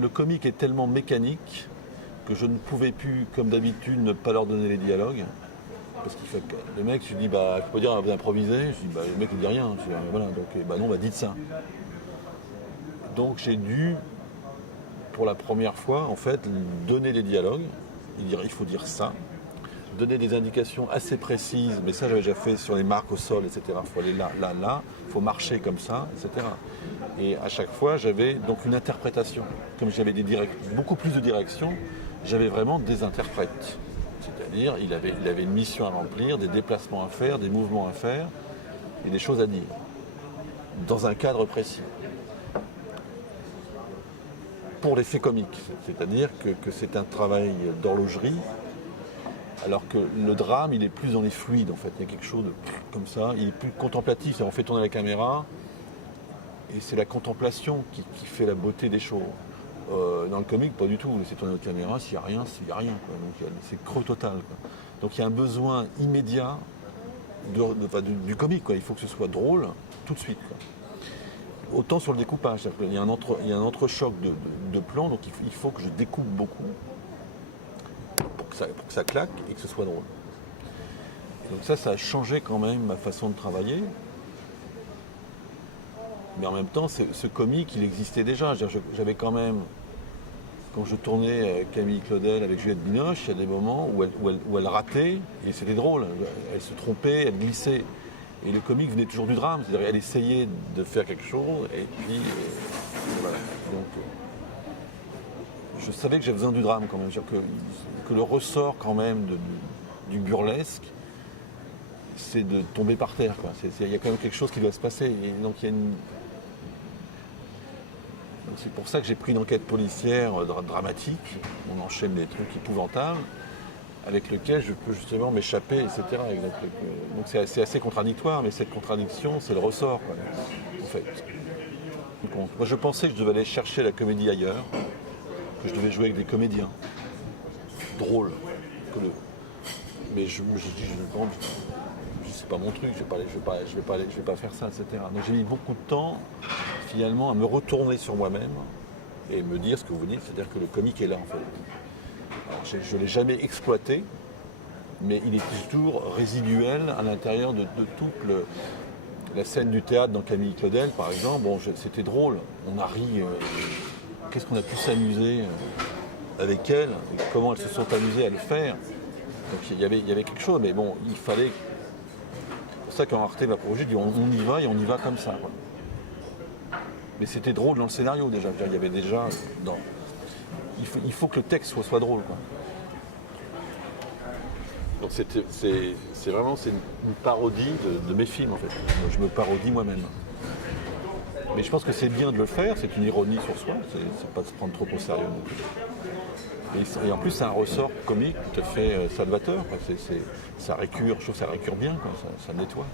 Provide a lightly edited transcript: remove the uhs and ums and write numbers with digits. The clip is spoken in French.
le comique est tellement mécanique que je ne pouvais plus, comme d'habitude, ne pas leur donner les dialogues. Parce qu'il fait que le mec, je lui dis, bah, je peux dire, vous improvisez. Je dis, bah, le mec, il dit rien. Je dis, voilà, donc, bah non, bah, dites ça. Donc, j'ai dû, pour la première fois, en fait, donner les dialogues, et dire, il faut dire ça, donner des indications assez précises, mais ça, j'avais déjà fait sur les marques au sol, etc. Il faut aller là, là, là, il faut marcher comme ça, etc. Et à chaque fois, j'avais donc une interprétation. Comme j'avais beaucoup plus de directions, j'avais vraiment des interprètes. C'est-à-dire, il avait une mission à remplir, des déplacements à faire, des mouvements à faire, et des choses à dire, dans un cadre précis. Pour l'effet comique, c'est-à-dire que c'est un travail d'horlogerie, alors que le drame, il est plus dans les fluides, en fait. Il y a quelque chose de comme ça, il est plus contemplatif. On fait tourner la caméra, et c'est la contemplation qui fait la beauté des choses. Dans le comique, pas du tout. C'est tourner la caméra, s'il n'y a rien, s'il n'y a rien. Quoi. Donc c'est creux total. Quoi. Donc il y a un besoin immédiat du comique. Quoi. Il faut que ce soit drôle tout de suite. Quoi. Autant sur le découpage. Il y a un entrechoc de plans, donc il faut que je découpe beaucoup pour que ça claque et que ce soit drôle. Et donc ça a changé quand même ma façon de travailler. Mais en même temps, ce comique, il existait déjà. J'avais quand même, quand je tournais Camille Claudel avec Juliette Binoche, il y a des moments où elle ratait, et c'était drôle. Elle se trompait, elle glissait. Et le comique venait toujours du drame. C'est-à-dire qu'elle essayait de faire quelque chose, et puis voilà. Donc, je savais que j'avais besoin du drame quand même. Que le ressort quand même du burlesque, c'est de tomber par terre. Il y a quand même quelque chose qui doit se passer. Et donc il y a c'est pour ça que j'ai pris une enquête policière dramatique. On enchaîne des trucs épouvantables avec lesquels je peux justement m'échapper, etc. Donc c'est assez contradictoire, mais cette contradiction, c'est le ressort, quoi, en fait. Donc, moi, je pensais que je devais aller chercher la comédie ailleurs, que je devais jouer avec des comédiens drôles. Mais je me suis dit, c'est pas mon truc, je vais pas faire ça, etc. Donc j'ai mis beaucoup de temps, finalement, à me retourner sur moi-même et me dire ce que vous dites, c'est-à-dire que le comique est là, en fait. Alors, je ne l'ai jamais exploité, mais il est toujours résiduel à l'intérieur de toute la scène du théâtre dans Camille Claudel, par exemple. Bon, c'était drôle, on a ri. Qu'est-ce qu'on a pu s'amuser avec elle, et comment elles se sont amusées à le faire. Donc il y avait quelque chose, mais bon, il fallait. C'est pour ça quand Arte m'a proposé, je dis on y va et on y va comme ça. Quoi. Mais c'était drôle dans le scénario déjà. Il y avait déjà. Il faut que le texte soit drôle. Quoi. Donc c'est vraiment une parodie de mes films en fait. Je me parodie moi-même. Mais je pense que c'est bien de le faire, c'est une ironie sur soi, c'est pas de se prendre trop au sérieux non plus. Et en plus c'est un ressort comique tout à fait salvateur. Quoi. Ça récure, je trouve que ça récure bien, quoi. Ça nettoie.